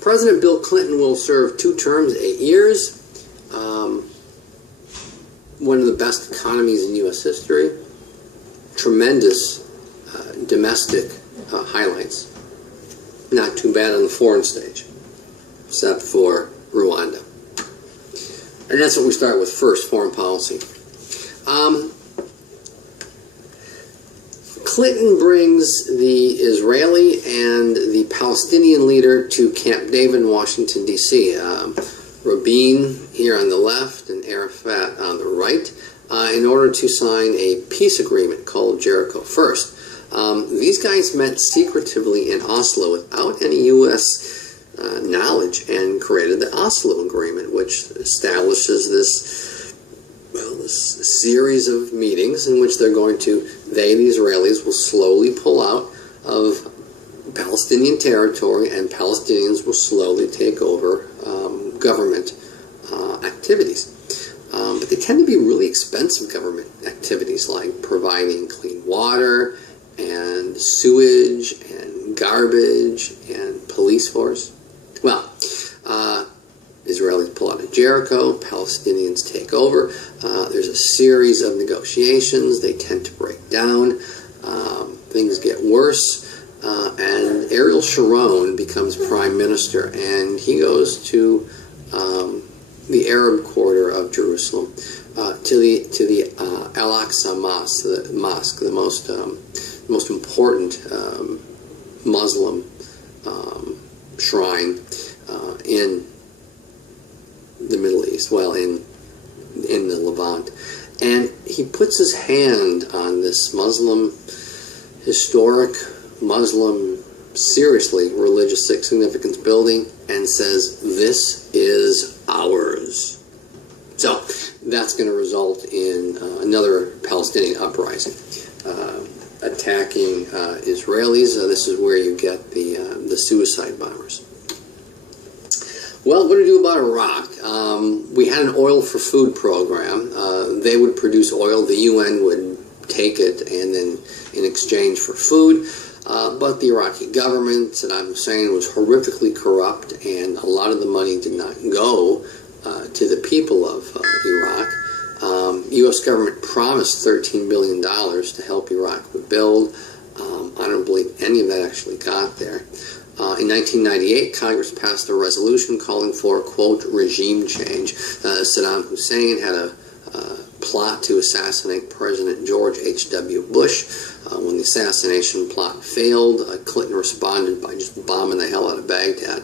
President Bill Clinton will serve 2 terms, 8 years. One of the best economies in U.S. history. Tremendous domestic highlights. Not too bad on the foreign stage, except for Rwanda. And that's what we start with first, foreign policy. Clinton brings the Israeli and the Palestinian leader to Camp David in Washington, D.C. Rabin here on the left and Arafat on the right, in order to sign a peace agreement called Jericho First. These guys met secretively in Oslo without any U.S. knowledge and created the Oslo Agreement, which establishes this series of meetings in which they're going to, the Israelis will slowly pull out of Palestinian territory and Palestinians will slowly take over government activities. But they tend to be really expensive government activities, like providing clean water and sewage and garbage and police force. Well, Israelis pull out of Jericho, Palestinians take over. There's a series of negotiations. They tend to break down. Things get worse. And Ariel Sharon becomes prime minister, and he goes to the Arab quarter of Jerusalem, to the Al-Aqsa Mosque, the most important Muslim shrine in the Middle East, well, in the Levant. And he puts his hand on this historic Muslim, seriously religious significance building and says, "This is ours." So that's going to result in another Palestinian uprising, attacking Israelis. This is where you get the suicide bombers. Well, what to do about Iraq? We had an oil for food program. They would produce oil. The UN would take it and then in exchange for food. But the Iraqi government, Saddam Hussein, was horrifically corrupt, and a lot of the money did not go to the people of Iraq. U.S. government promised $13 billion to help Iraq rebuild. I don't believe any of that actually got there. In 1998, Congress passed a resolution calling for, quote, regime change. Saddam Hussein had a plot to assassinate President George H.W. Bush. When the assassination plot failed, Clinton responded by just bombing the hell out of Baghdad.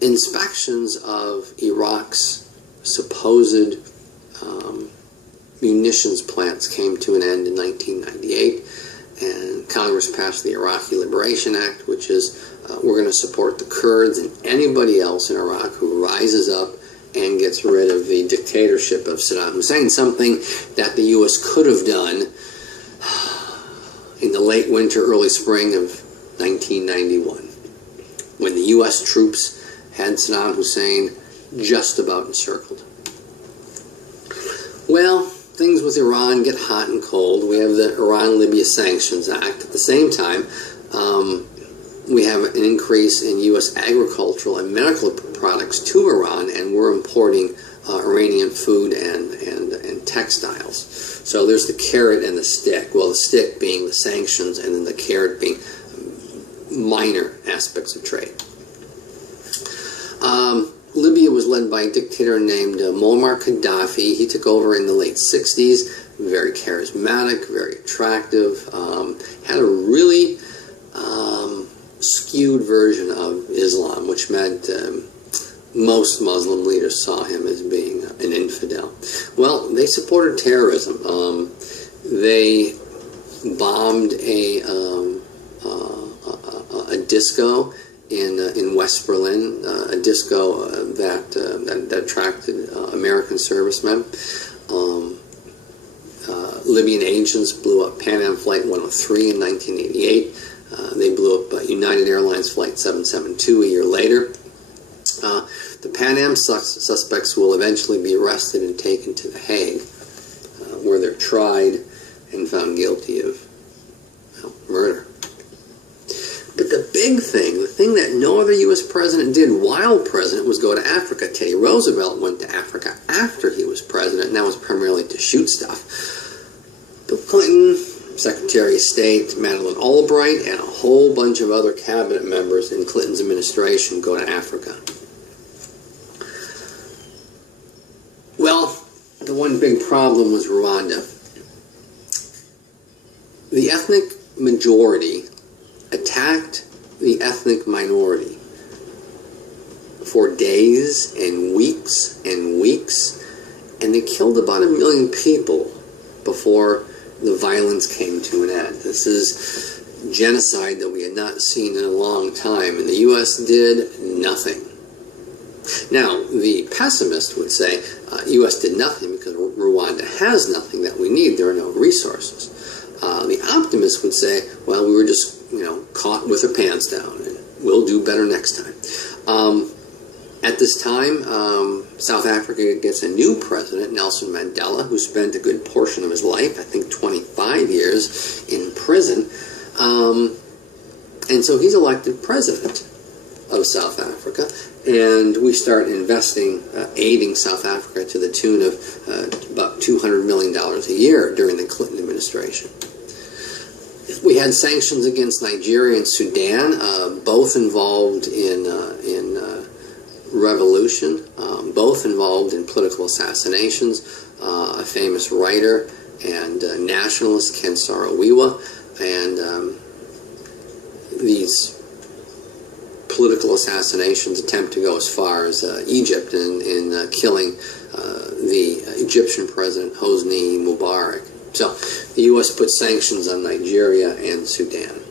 Inspections of Iraq's supposed munitions plants came to an end in 1998, and Congress passed the Iraqi Liberation Act, which is we're going to support the Kurds and anybody else in Iraq who rises up and gets rid of the dictatorship of Saddam Hussein, something that the U.S. could have done in the late winter, early spring of 1991, when the U.S. troops had Saddam Hussein just about encircled. Well, things with Iran get hot and cold. We have the Iran-Libya Sanctions Act. At the same time, we have an increase in U.S. agricultural and medical products to Iran, and we're importing Iranian food and textiles. So there's the carrot and the stick. Well, the stick being the sanctions, and then the carrot being minor aspects of trade. Libya was led by a dictator named Muammar Gaddafi. He took over in the late 60s, very charismatic, very attractive, had a really skewed version of Islam, which meant most Muslim leaders saw him as being an infidel. Well, they supported terrorism. They bombed a disco in West Berlin, a disco that attracted American servicemen. Libyan agents blew up Pan Am Flight 103 in 1988. They blew up United Airlines Flight 772 a year later. The Pan Am suspects will eventually be arrested and taken to The Hague, where they're tried and found guilty of murder. But the big thing, the thing that no other U.S. president did while president, was go to Africa. Teddy Roosevelt went to Africa after he was president, and that was primarily to shoot stuff. Bill Clinton, Secretary of State Madeleine Albright, and a whole bunch of other cabinet members in Clinton's administration go to Africa. Well, the one big problem was Rwanda. The ethnic majority attacked the ethnic minority for days and weeks, and they killed about 1 million people before the violence came to an end. This is genocide that we had not seen in a long time, and the U.S. did nothing. Now, the pessimist would say, U.S. did nothing because Rwanda has nothing that we need. There are no resources. The optimist would say, well, we were just, caught with our pants down, and we'll do better next time. At this time, South Africa gets a new president, Nelson Mandela, who spent a good portion of his life, I think 25 years, in prison. And so he's elected president of South Africa, and we start investing, aiding South Africa to the tune of about $200 million a year during the Clinton administration. We had sanctions against Nigeria and Sudan, both involved in revolution, both involved in political assassinations. A famous writer and nationalist, Ken Saro-Wiwa, and these political assassinations attempt to go as far as Egypt in killing the Egyptian president Hosni Mubarak. So the U.S. put sanctions on Nigeria and Sudan.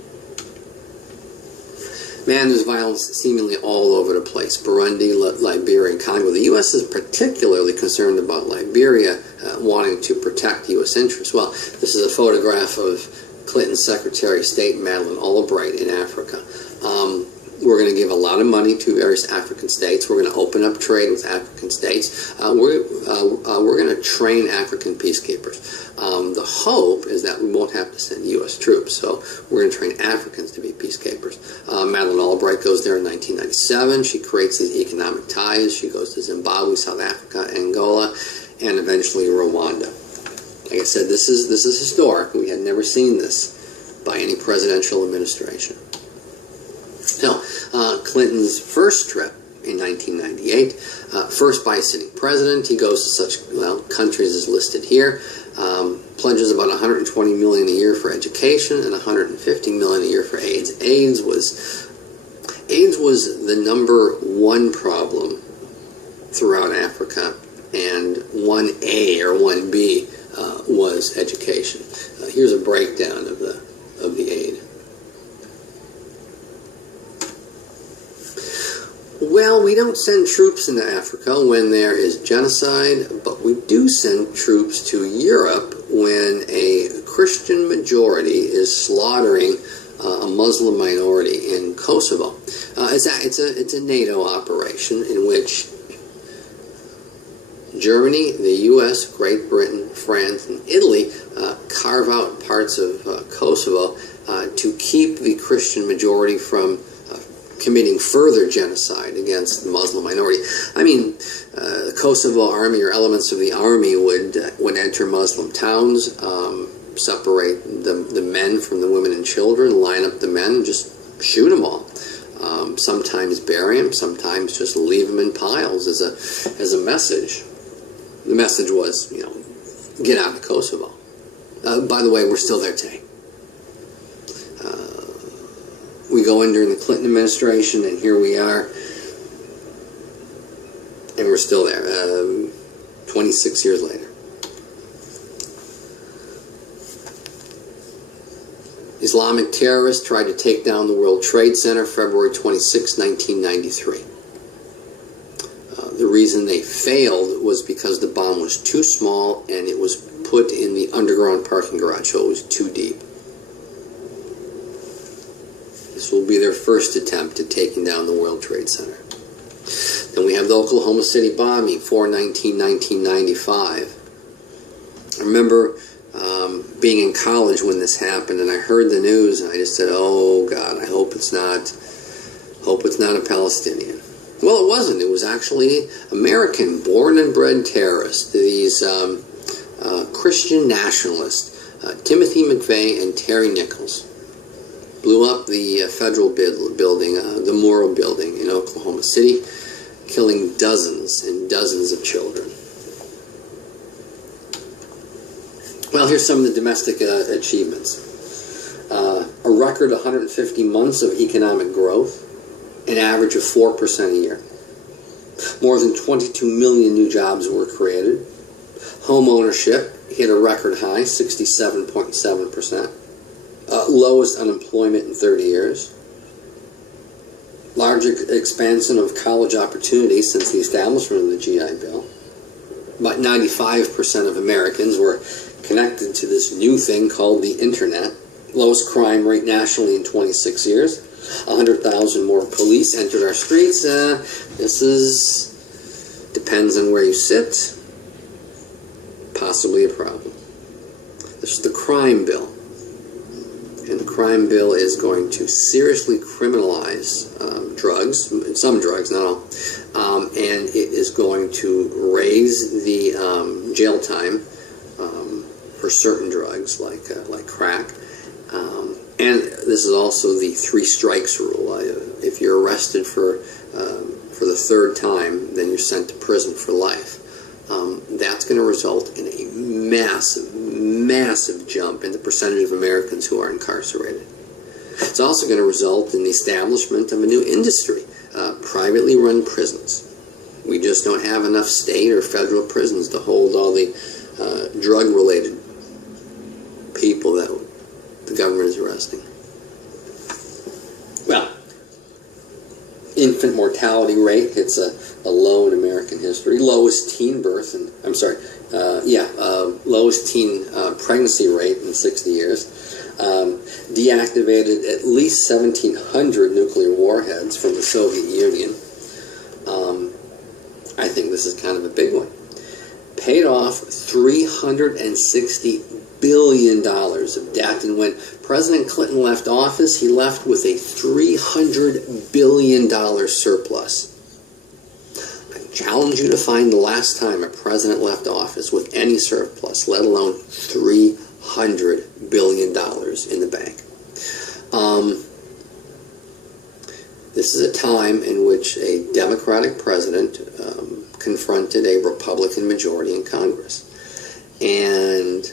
Man, there's violence seemingly all over the place. Burundi, Liberia, and Congo. The U.S. is particularly concerned about Liberia, wanting to protect U.S. interests. Well, this is a photograph of Clinton's Secretary of State, Madeleine Albright, in Africa. We're going to give a lot of money to various African states. We're going to open up trade with African states. We're going to train African peacekeepers. The hope is that we won't have to send U.S. troops, so we're going to train Africans to be peacekeepers. Madeleine Albright goes there in 1997. She creates these economic ties. She goes to Zimbabwe, South Africa, Angola, and eventually Rwanda. Like I said, this is historic. We had never seen this by any presidential administration. Now, Clinton's first trip in 1998, first by a sitting president, he goes to such countries as listed here, pledges about $120 million a year for education and $150 million a year for AIDS. AIDS was the number one problem throughout Africa, and 1A or 1B was education. Here's a breakdown of the aid. Well, we don't send troops into Africa when there is genocide, but we do send troops to Europe when a Christian majority is slaughtering a Muslim minority in Kosovo. It's a NATO operation in which Germany, the U.S., Great Britain, France, and Italy carve out parts of Kosovo to keep the Christian majority from committing further genocide against the Muslim minority. I mean, the Kosovo army or elements of the army would enter Muslim towns, separate the men from the women and children, line up the men, and just shoot them all. Sometimes bury them, sometimes just leave them in piles as a message. The message was, get out of Kosovo. By the way, we're still there today. We go in during the Clinton administration, and here we are, and we're still there, 26 years later. Islamic terrorists tried to take down the World Trade Center February 26, 1993. The reason they failed was because the bomb was too small and it was put in the underground parking garage, so it was too deep. This will be their first attempt at taking down the World Trade Center. Then we have the Oklahoma City bombing, 4/19/1995. Remember, being in college when this happened, and I heard the news, and I just said, "Oh God, I hope it's not a Palestinian." Well, it wasn't. It was actually American, born and bred terrorists. These Christian nationalists, Timothy McVeigh and Terry Nichols, blew up the federal building, the Murrah building in Oklahoma City, killing dozens and dozens of children. Well, here's some of the domestic achievements. A record 150 months of economic growth, an average of 4% a year. More than 22 million new jobs were created. Home ownership hit a record high, 67.7%. Lowest unemployment in 30 years. Large expansion of college opportunities since the establishment of the GI Bill. About 95% of Americans were connected to this new thing called the Internet. Lowest crime rate nationally in 26 years. 100,000 more police entered our streets. Depends on where you sit. Possibly a problem. This is the crime bill. And the crime bill is going to seriously criminalize drugs, some drugs, not all. And it is going to raise the jail time for certain drugs like crack. And this is also the 3 strikes rule. If you're arrested for the third time, then you're sent to prison for life. That's going to result in a massive, massive jump in the percentage of Americans who are incarcerated. It's also going to result in the establishment of a new industry, privately run prisons. We just don't have enough state or federal prisons to hold all the drug-related people that the government is arresting. Well, infant mortality rate hits a low in American history. Lowest teen birth, lowest teen pregnancy rate in 60 years. Deactivated at least 1,700 nuclear warheads from the Soviet Union. I think this is kind of a big one. Paid off $360 billion of debt, and when President Clinton left office, he left with a $300 billion surplus. I challenge you to find the last time a president left office with any surplus, let alone $300 billion in the bank. This is a time in which a Democratic president confronted a Republican majority in Congress. And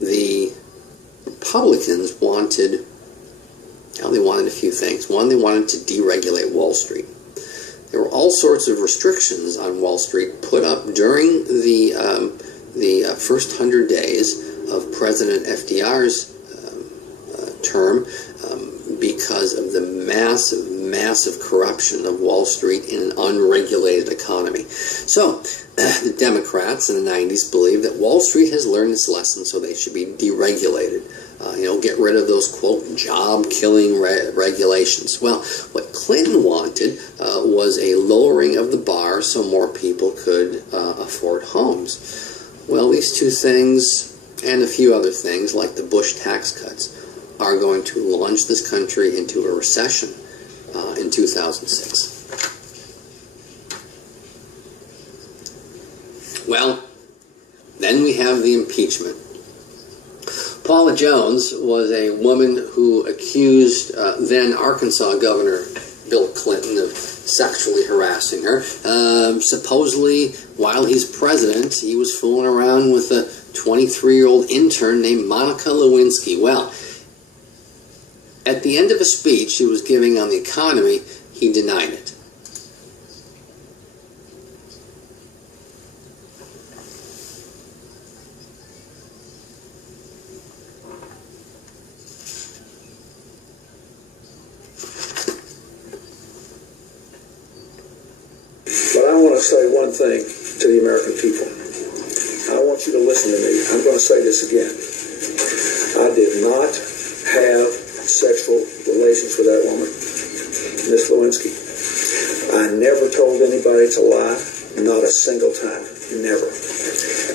the Republicans wanted a few things. One, they wanted to deregulate Wall Street. There were all sorts of restrictions on Wall Street put up during the first 100 days of President FDR's term because of the massive corruption of Wall Street in an unregulated economy. So the Democrats in the 90s believed that Wall Street has learned its lesson, so they should be deregulated. Get rid of those, quote, job-killing regulations. Well, what Clinton wanted was a lowering of the bar so more people could afford homes. Well, these two things, and a few other things, like the Bush tax cuts, are going to launch this country into a recession in 2006. Well, then we have the impeachment. Paula Jones was a woman who accused then Arkansas Governor Bill Clinton of sexually harassing her. Supposedly, while he's president, he was fooling around with a 23-year-old intern named Monica Lewinsky. Well, at the end of a speech he was giving on the economy, he denied it. But I want to say one thing to the American people. I want you to listen to me. I'm going to say this again. I did not have sexual relations with that woman, Miss Lewinsky. I never told anybody to lie, not a single time, never.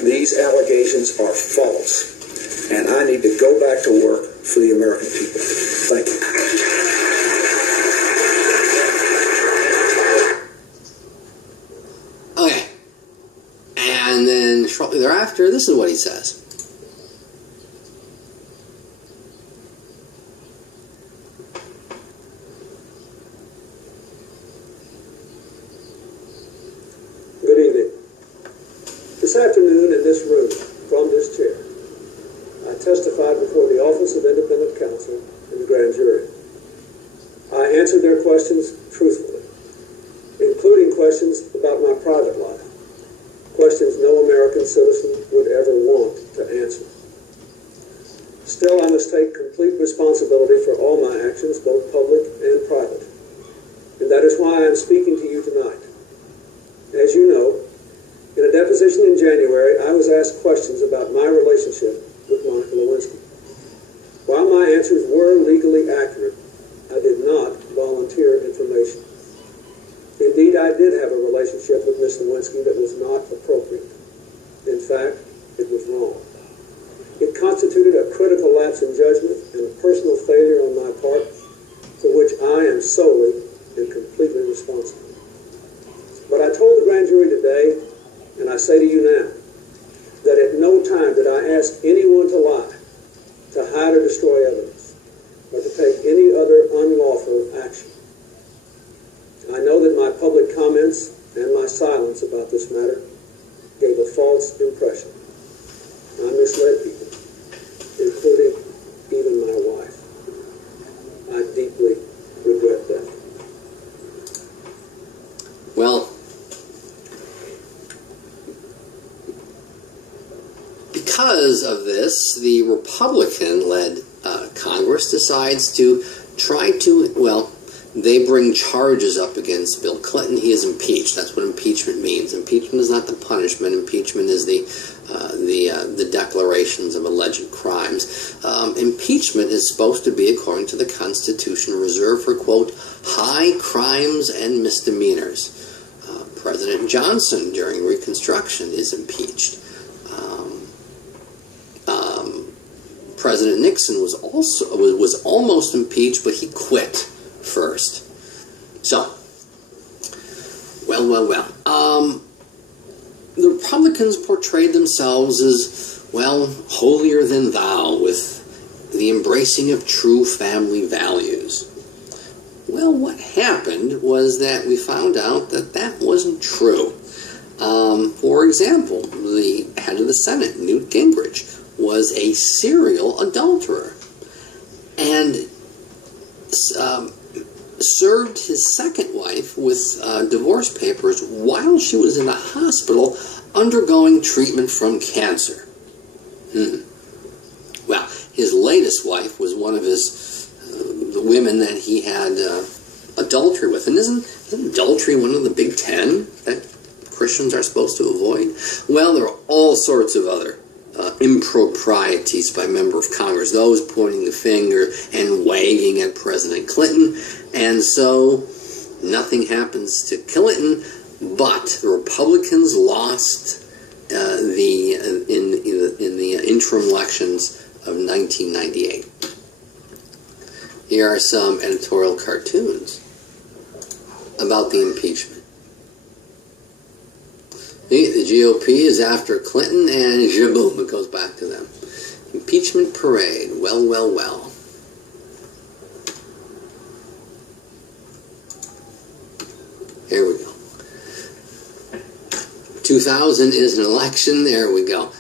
These allegations are false, and I need to go back to work for the American people. Thank you. Okay. And then shortly thereafter, this is what he says. Good evening. This afternoon in this room, from this chair, I testified before the Office of Independent Counsel and the grand jury. I answered their questions truthfully, including questions about my private life, questions no American citizen would ever want to answer. Still, I must take complete responsibility for all my actions, both public and private. And that is why I am speaking to you tonight. As you know, in a deposition in January, I was asked questions about my relationship with Monica Lewinsky. While my answers were legally accurate, I did not volunteer information. Indeed, I did have a relationship with Ms. Lewinsky that was not appropriate. In fact, it was wrong. It constituted a critical lapse in judgment and a personal failure on my part for which I am solely and completely responsible. But I told the grand jury today, and I say to you now, that at no time did I ask anyone to lie, to hide or destroy evidence, or to take any other unlawful action. I know that my public comments and my silence about this matter gave a false impression. I misled people, including even my wife. I deeply regret that. Well, because of this, the Republican-led Congress decides to try to, well, they bring charges up against Bill Clinton. He is impeached. That's what impeachment means. Impeachment is not the punishment. Impeachment is the declarations of alleged crimes. Impeachment is supposed to be, according to the Constitution, reserved for, quote, high crimes and misdemeanors. President Johnson, during Reconstruction, is impeached. President Nixon was almost impeached, but he quit first. So, well. The Republicans portrayed themselves as, well, holier than thou, with the embracing of true family values. Well, what happened was that we found out that that wasn't true. For example, the head of the Senate, Newt Gingrich, was a serial adulterer and served his second wife with divorce papers while she was in a hospital undergoing treatment from cancer. Well, his latest wife was one of his the women that he had adultery with. And isn't adultery one of the big 10 that Christians are supposed to avoid? Well, there are all sorts of other improprieties by member of Congress, those pointing the finger and wagging at President Clinton, and so nothing happens to Clinton, but the Republicans lost in the interim elections of 1998. Here are some editorial cartoons about the impeachment. The GOP is after Clinton, and jaboom, it goes back to them. Impeachment parade. Well. Here we go. 2000 is an election. There we go.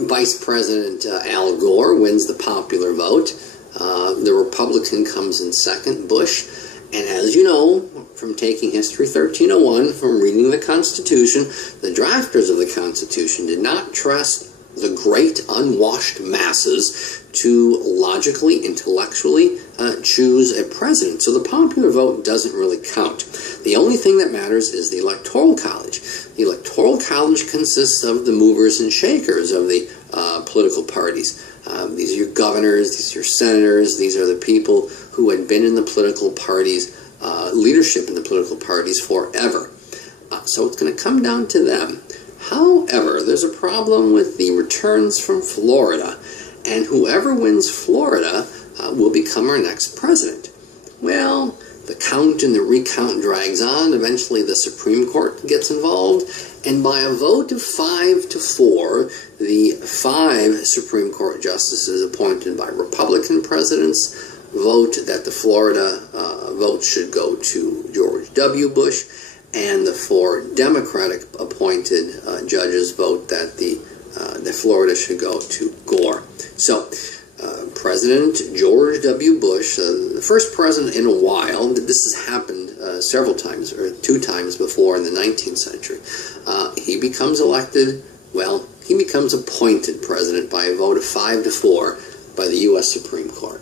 Vice President Al Gore wins the popular vote. The Republican comes in second, Bush. And as you know, from taking History 1301, from reading the Constitution, the drafters of the Constitution did not trust the great unwashed masses to logically, intellectually choose a president. So the popular vote doesn't really count. The only thing that matters is the Electoral College. The Electoral College consists of the movers and shakers of the political parties. These are your governors, these are your senators, these are the people who had been in the political parties, leadership in the political parties forever. So it's going to come down to them. However, there's a problem with the returns from Florida, and whoever wins Florida will become our next president. Well, the count and the recount drags on. Eventually the Supreme Court gets involved, and by a vote of 5-4, the 5 Supreme Court justices appointed by Republican presidents vote that the Florida vote should go to George W. Bush, and the 4 Democratic appointed judges vote that that Florida should go to Gore. So, President George W. Bush, the first president in a while, this has happened several times, or 2 times before in the 19th century, he becomes elected, well, he becomes appointed president by a vote of 5-4 by the U.S. Supreme Court.